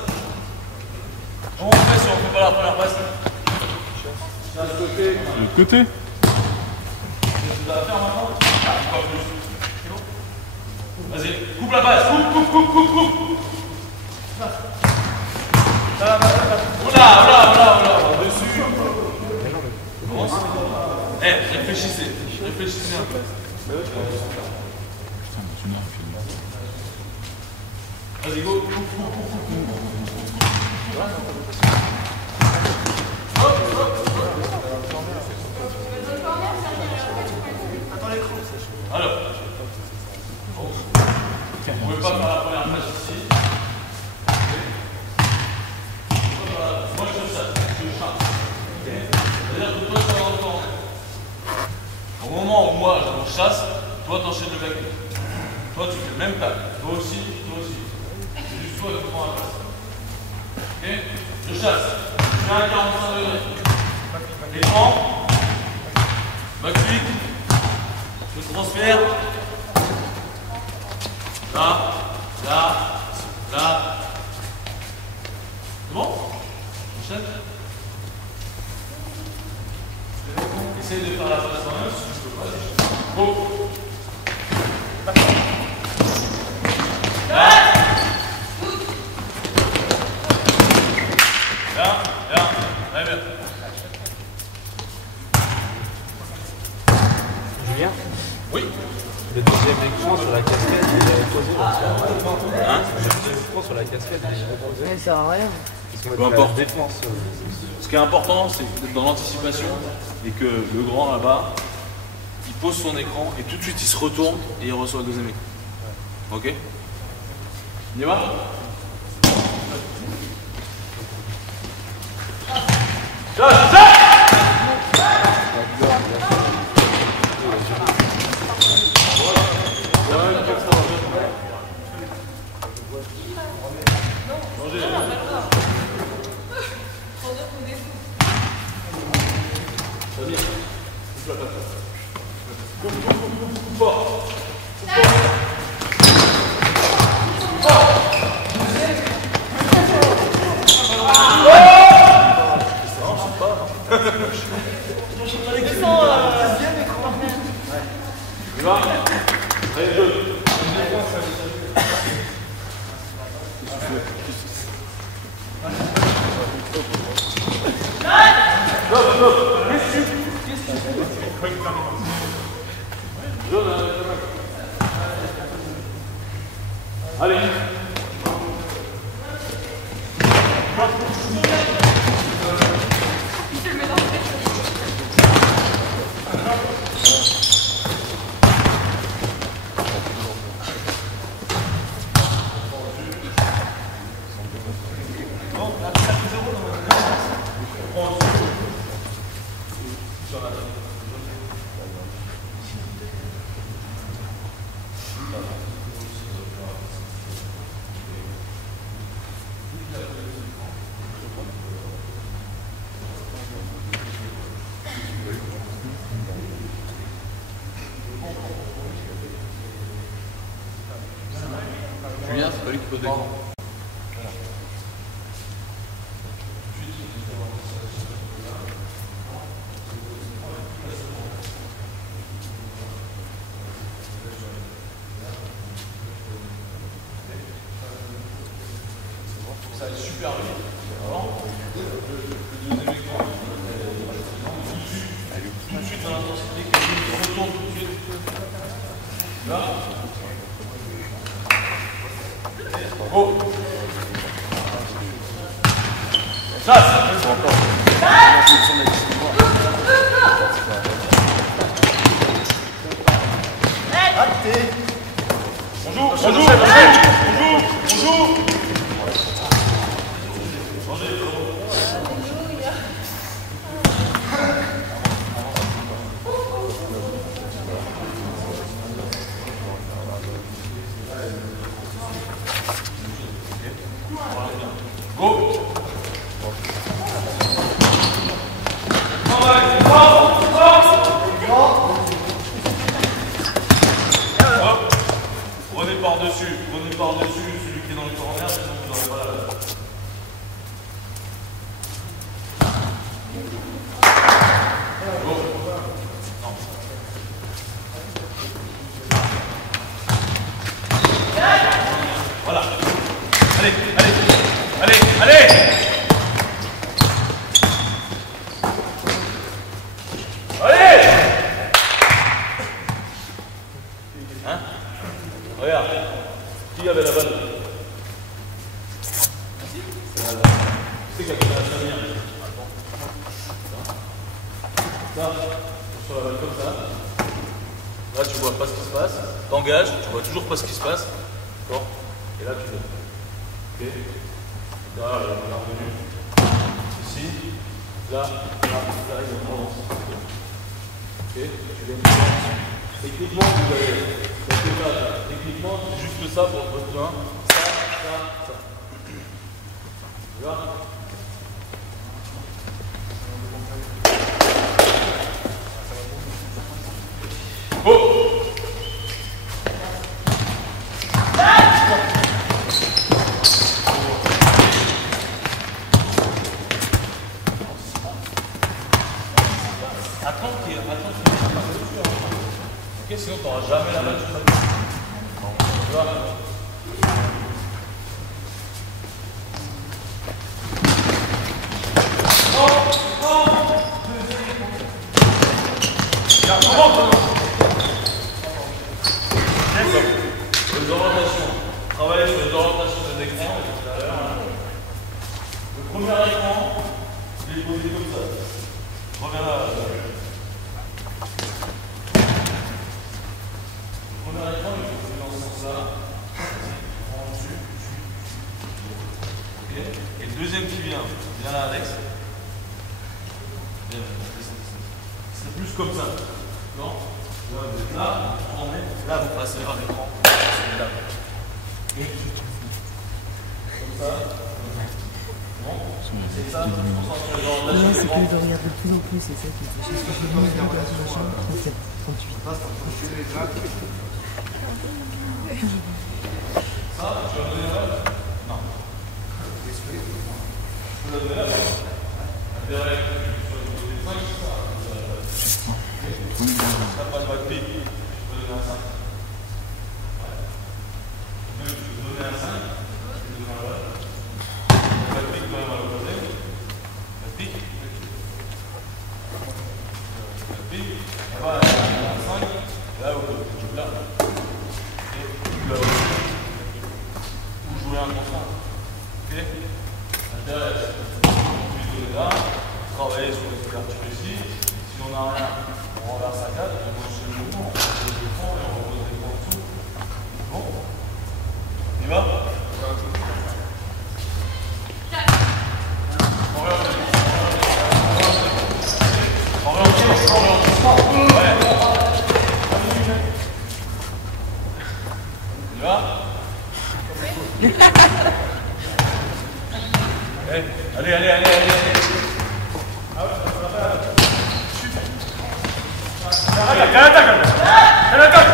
Comment on fait si on ne fait pas la première passe? De l'autre côté. De Tu dois la faire maintenant? Pas plus. Vas-y, coupe la passe. Coupe. Oula, dessus. Réfléchissez un peu. Vas-y, go. Alors, vous ne pouvez pas faire la première passe ici. Moi, je chasse. C'est-à-dire que toi, tu vas dans le temps. Au moment où moi, je chasse, toi, t'enchaînes le back. Toi, tu fais le même tac. Toi aussi. C'est juste toi qui prends la passe. Ok? Je chasse. Je fais un 45 degrés. Écran. Back flick. Je transfère. Là. C'est bon? Enchaîne. Essaye de faire la passe dans l'œuf. Go. Bien, très bien. Julien, Oui. le deuxième écran sur la casquette, il est posé. Hein? Le deuxième écran sur la casquette, il est posé. Mais ça sert à rien. Peu importe. Défense. Ce qui est important, c'est d'être dans l'anticipation et que le grand là-bas, il pose son écran et tout de suite il se retourne et il reçoit le deuxième écran. Ok? On y va? Allez. Julien, c'est pas lui qui pose l'écran. Ça allait super vite. Le deuxième écran. Tout de suite dans l'intensité, il retourne tout de suite. Là. Go. Ça, c'est encore. Bonjour. Go. Prenez par-dessus, celui qui est dans le corner, sinon vous n'aurez pas la... Go. Non. Voilà. Allez. Hein? Regarde. Qui avait la balle? C'est qui a fait la dernière? Ça, sur la balle comme ça. Là, tu vois pas ce qui se passe. T'engages, tu vois toujours pas ce qui se passe. D'accord? Et là, tu donnes. Ok? Là, il est revenu. Ici. Là, il avance. Ok? Tu donnes. Techniquement, vous avez. Techniquement, c'est juste ça pour votre point. Ça. Tu vois? Oh! Attends. qui est ok, sinon tu n'auras jamais la balle. Tu vois. Les orientations. Travailler sur les orientations des écrans. Le premier écran, il est posé comme ça. Reviens là. Le premier écran, il est posé dans ce sens-là. En dessus. Ok. Et le deuxième qui vient là, Alex. C'est plus comme ça. Non? Là, vous êtes là, vous tournez, là, vous passez vers l'écran. Et comme ça. Bon, c'est ça. Là, c'est que je regarde de plus en plus, c'est ça qui est touché. Parce que je me mets dans la chambre, 37, 38. Ça, tu vas donner là? Non. Tu vas donner là? Direct. Ça passe pas de pique. Je peux donner un 5. Même je peux donner un 5. Je peux donner un 5. Pas de pique quand même à l'opposé. Pas de pique. Pas de pique. Voilà, un 5. Là où tu joues là. Et là où vous jouez un constant. Ok? Intéresse. Puis donner là. Travailler sur les couvertures ici. Si on n'a rien, on renverse à 4, on mange le mouvement, on pose l'écran et on repose l'écran en dessous. Bon. On y va? Allez, allez, allez, allez, allez. Quelle attaque! Quelle attaque!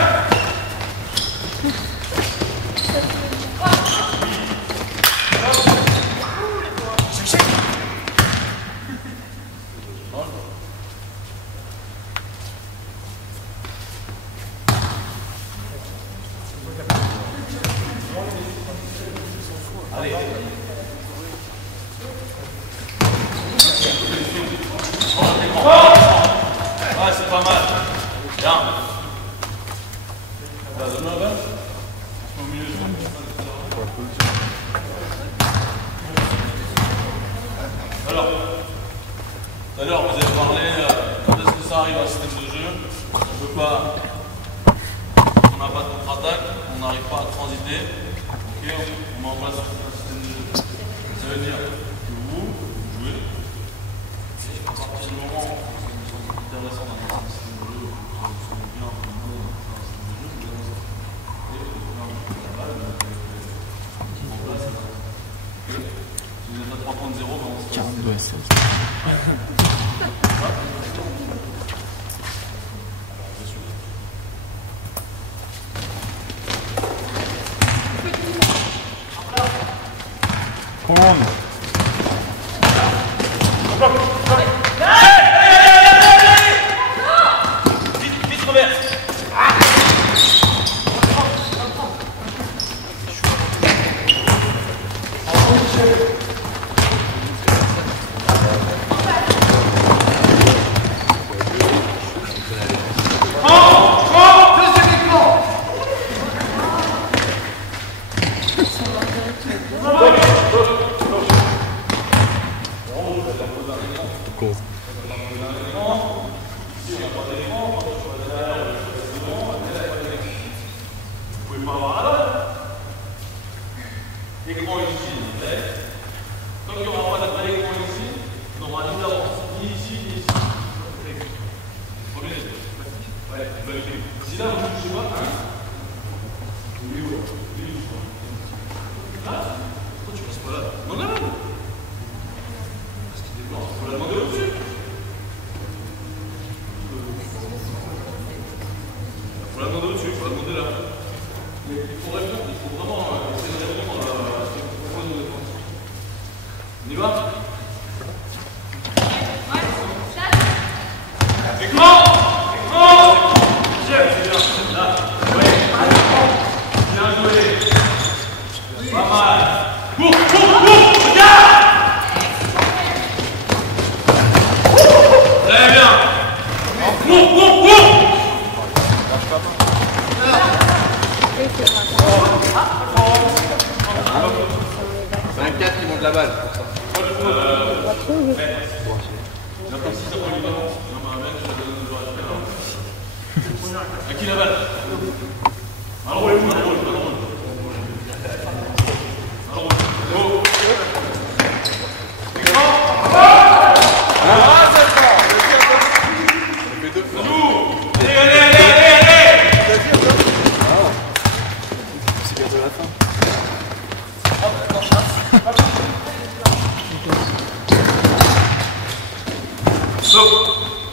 Allez. Ah, c'est pas mal. Bien. La zone là-bas. Au milieu. Alors, tout à l'heure, vous avez parlé quand est-ce que ça arrive à un système de jeu. On peut pas. On n'a pas de contre-attaque, on n'arrive pas à transiter. Ok, on met en place un système de jeu. Ça veut dire que vous jouez. À partir du moment où c'est intéressant dans un système de jeu, vous savez bien dans un système de jeu, vous allez la balle, vous en place. Si vous êtes à 3.0, on se 42 à 16. Vite, Robert. L'écran ici, tant qu'il n'y aura pas d'appel écran ici, on aura une avance, ni ici, ni ici. Premier, ouais, si là vous ne touchez pas, là, pourquoi tu passes pas là? Non, non, non. Parce qu'il déborde, il faut la demander au-dessus. Il faut la demander au-dessus, il faut la demander là. Il faut répondre, il faut vraiment essayer de répondre à ce que vous proposez nos défenses. On y va? Écran! C'est un 4 qui monte la balle. À qui la balle?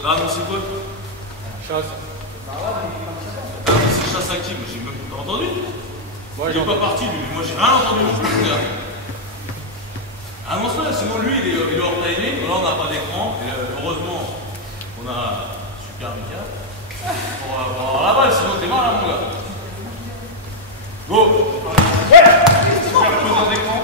Là, non, c'est quoi? Chasse. C'est chasse active, j'ai même pas entendu. Il est pas parti, lui. Moi, j'ai rien entendu. Annonce-le, sinon lui, il est hors timing. Là, on n'a pas d'écran. Heureusement, on a Super Mika pour avoir la balle, sinon t'es mort là, mon gars. Go! Super présent d'écran.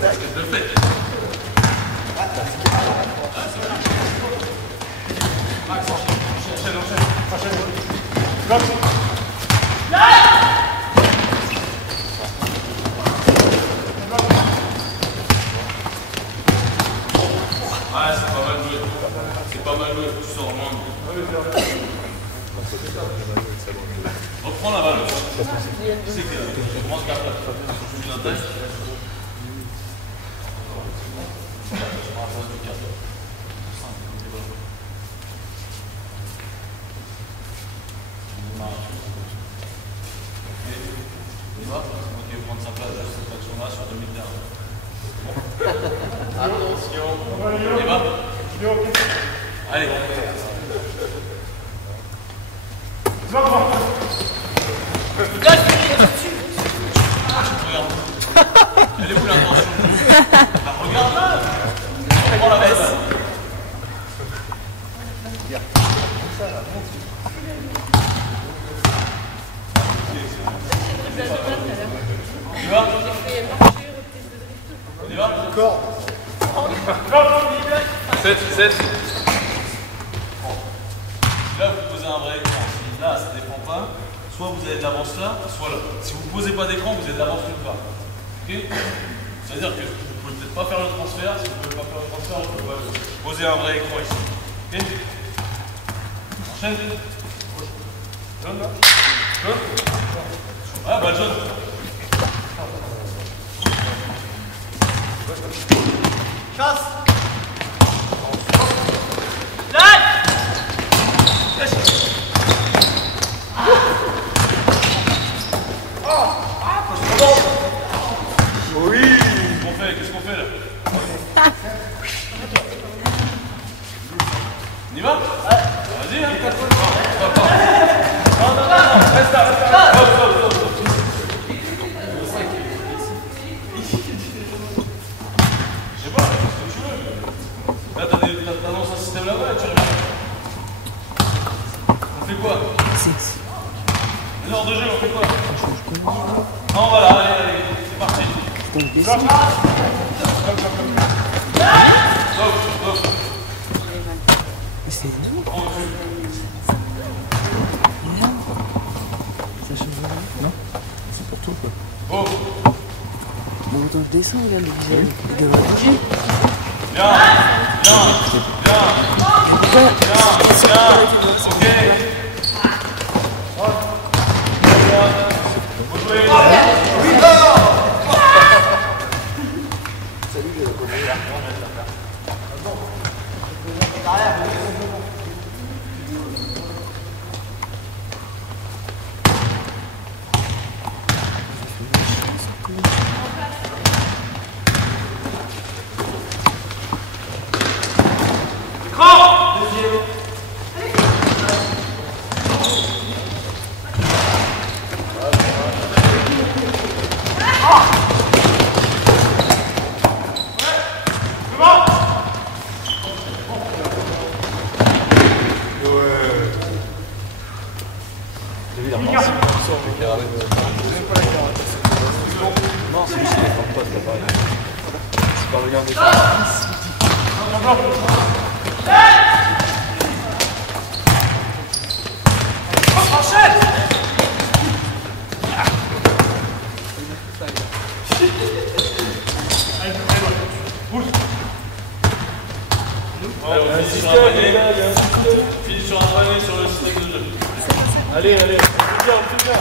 Basket de fait. Max, enchaîne. Bloc. Ah, c'est pas mal joué. C'est pas mal joué. Tu sors moins. Reprends la balle. C'est que je prends ce carte-là. Je suis d'un test. Il va, c'est moi qui vais prendre sa place de cette action-là sur 2015. Bon. Attention. Il va. Allez. Regarde. Elle est où l'intention? Regarde là. On prend la baisse. On y va? On y va? Encore. 7. Là, vous posez un vrai écran. Si là, ça ne dépend pas, soit vous avez de l'avance là, soit là. Si vous ne posez pas d'écran, vous avez de l'avance nulle part. Ok? C'est-à-dire que vous ne pouvez peut-être pas faire le transfert. Si vous ne pouvez pas faire le transfert, vous pouvez poser un vrai écran ici. Ok? Enchaîne. Jaune là? Jaune? Ah bah jaune. Chasse. Oui. Qu'est-ce qu'on fait là? On y va? Vas-y, hein. Non, reste là. Je sais pas, ce que tu veux. Là, t'annonces un système là-bas et tu reviens. On fait quoi? Les heures de jeu, on fait quoi? Non, voilà, allez, c'est parti. Stop. Bon, autant descendre, regarde le visage. Il devrait bouger. Non, c'est juste qu'il est pas, c'est pas pareil. C'est pas regarder. File sur un panier sur le système de jeu. Allez, allez, c'est bien, c'est bien.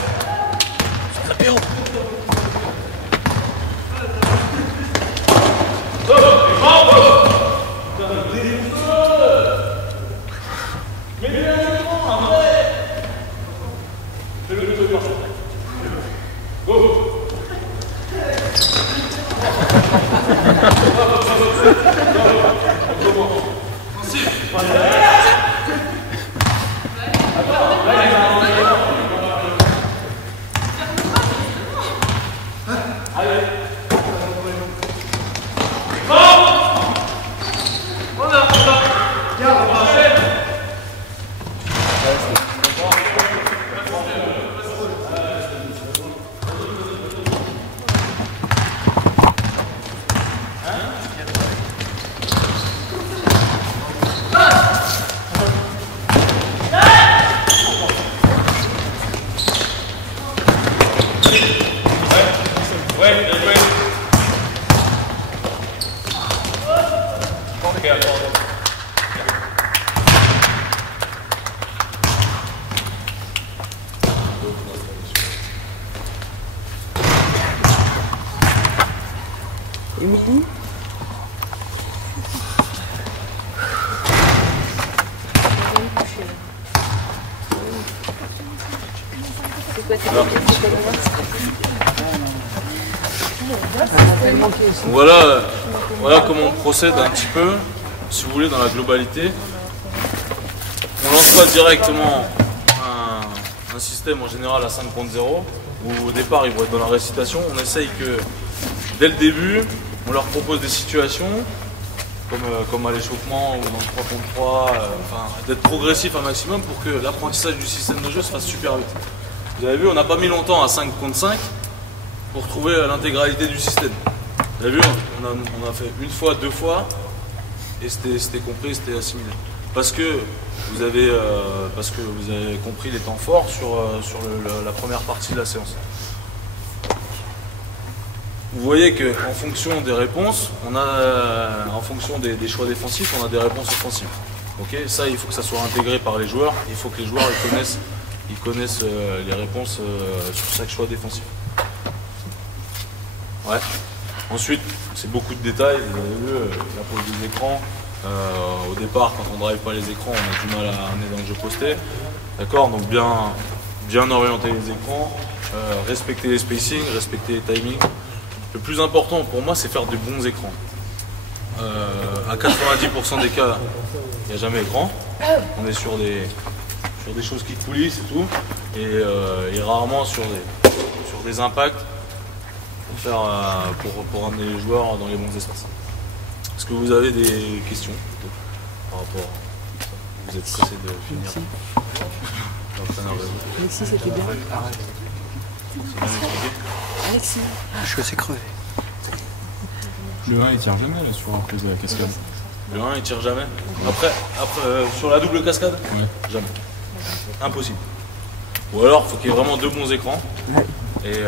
Et Mimi? C'est quoi tes questions? Voilà comment on procède un petit peu, si vous voulez, dans la globalité. On lance pas directement un système en général à 5 contre 0, où au départ ils vont être dans la récitation. On essaye que dès le début, on leur propose des situations, comme à l'échauffement ou dans le 3 contre 3, enfin, d'être progressif un maximum pour que l'apprentissage du système de jeu se fasse super vite. Vous avez vu, on n'a pas mis longtemps à 5 contre 5 pour trouver l'intégralité du système. Vous avez vu, on a fait une fois, deux fois, et c'était compris, c'était assimilé. Parce que vous avez compris les temps forts sur la première partie de la séance. Vous voyez qu'en fonction des réponses, en fonction des choix défensifs, on a des réponses offensives. Okay, ça, il faut que ça soit intégré par les joueurs. Il faut que les joueurs ils connaissent les réponses sur chaque choix défensif. Ouais. Ensuite, c'est beaucoup de détails. Vous avez vu la pose des écrans. Au départ, quand on ne drive pas les écrans, on a du mal à amener dans le jeu posté. D'accord, donc bien orienter les écrans, respecter les spacings, respecter les timings. Le plus important pour moi, c'est faire de bons écrans. À 90% des cas, il n'y a jamais écran. On est sur des choses qui coulissent et tout. Et rarement sur des impacts pour amener les joueurs dans les bons espaces. Est-ce que vous avez des questions par rapport à ça? Vous êtes pressé de finir? Alexis, c'était bien. Alexis. Je suis assez crevé. Le 1 il tire jamais là, sur la prise de la cascade. Le 1 il tire jamais. Après sur la double cascade, Ouais. jamais. Impossible. Ou alors il faut qu'il y ait vraiment deux bons écrans. Et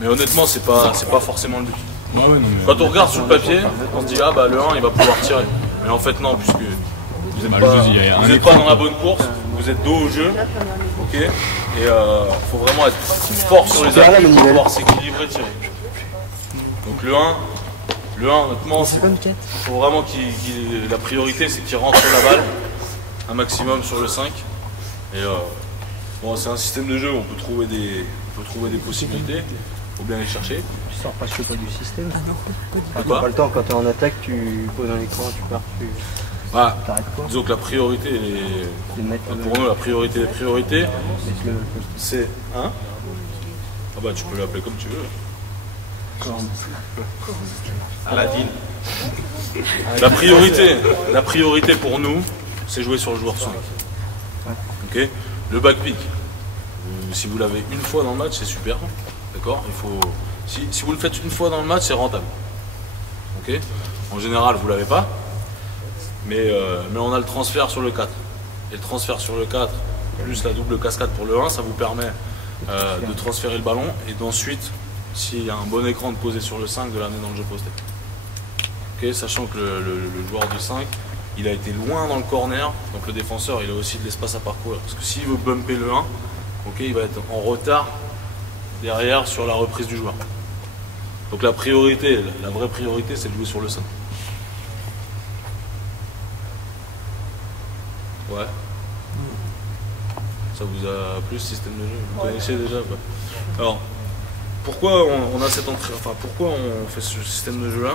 Mais honnêtement, c'est pas forcément le but. Ouais, non, mais... Quand on regarde sur le papier, on se dit ah bah le 1 il va pouvoir tirer. Mais en fait non, puisque vous n'êtes Bah, pas, le 2, il y a un vous êtes écran, pas dans la bonne course, vous êtes dos au jeu, ok. Et faut vraiment être fort sur les appuis pour pouvoir s'équilibrer, tirer. Donc le 1 honnêtement, faut vraiment la priorité c'est qu'il rentre sur la balle, un maximum sur le 5. Et bon, c'est un système de jeu où on peut trouver des possibilités, faut bien les chercher. Tu sors pas du système. De T'as quoi pas le temps, quand t'es en attaque, tu poses un écran, tu pars, tu Bah, t'arrêtes quoi. disons que la priorité, Les mettre pour nous la priorité des priorités, le c'est hein. Ah bah tu peux l'appeler comme tu veux. Aladdin. La priorité pour nous, c'est jouer sur le joueur 5. Ok. Le back pick, si vous l'avez une fois dans le match, c'est super. D'accord. Il faut, si vous le faites une fois dans le match, c'est rentable. Ok. En général, vous l'avez pas. Mais on a le transfert sur le 4. Et le transfert sur le 4, plus la double cascade pour le 1, ça vous permet de transférer le ballon et d'ensuite, s'il y a un bon écran de poser sur le 5, de l'amener dans le jeu posté. Okay, sachant que le joueur du 5, il a été loin dans le corner, donc le défenseur il a aussi de l'espace à parcourir. Parce que s'il veut bumper le 1, okay, il va être en retard derrière sur la reprise du joueur. Donc la priorité, la vraie priorité, c'est de jouer sur le 5. Ouais. Ça vous a plu ce système de jeu? Vous connaissez déjà quoi. Alors, pourquoi on a cette entrée, enfin pourquoi on fait ce système de jeu là?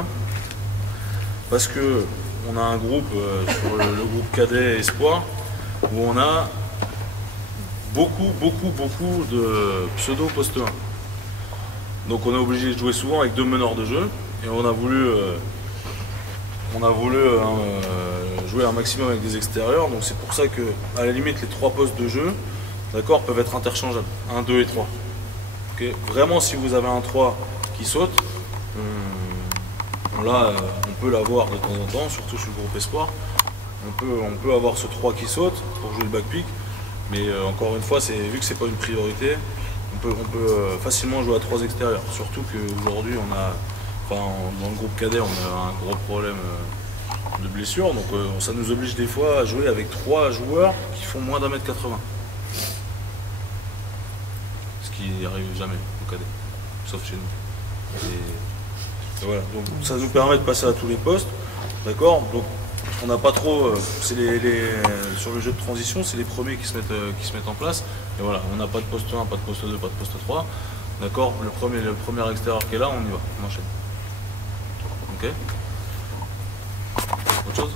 Parce que on a un groupe sur le groupe cadet Espoir où on a beaucoup de pseudo poste 1. Donc on est obligé de jouer souvent avec 2 meneurs de jeu et on a voulu jouer un maximum avec des extérieurs, donc c'est pour ça que à la limite les 3 postes de jeu, d'accord, peuvent être interchangeables, 1, 2 et 3. Okay. Vraiment si vous avez un 3 qui saute, là on peut l'avoir de temps en temps, surtout sur le groupe Espoir, on peut avoir ce 3 qui saute pour jouer le back pick, mais encore une fois, vu que c'est pas une priorité, on peut facilement jouer à 3 extérieurs, surtout qu'aujourd'hui on a, dans le groupe cadet on a un gros problème de blessures, donc ça nous oblige des fois à jouer avec 3 joueurs qui font moins d'1m80. Ce qui n'arrive jamais au cadet, sauf chez nous. Et voilà, donc ça nous permet de passer à tous les postes, d'accord. Donc on n'a pas trop, c'est sur le jeu de transition, c'est les premiers qui se mettent en place. Et voilà, on n'a pas de poste 1, pas de poste 2, pas de poste 3, d'accord. Le premier extérieur qui est là, on y va, on enchaîne. Ok. Autre chose?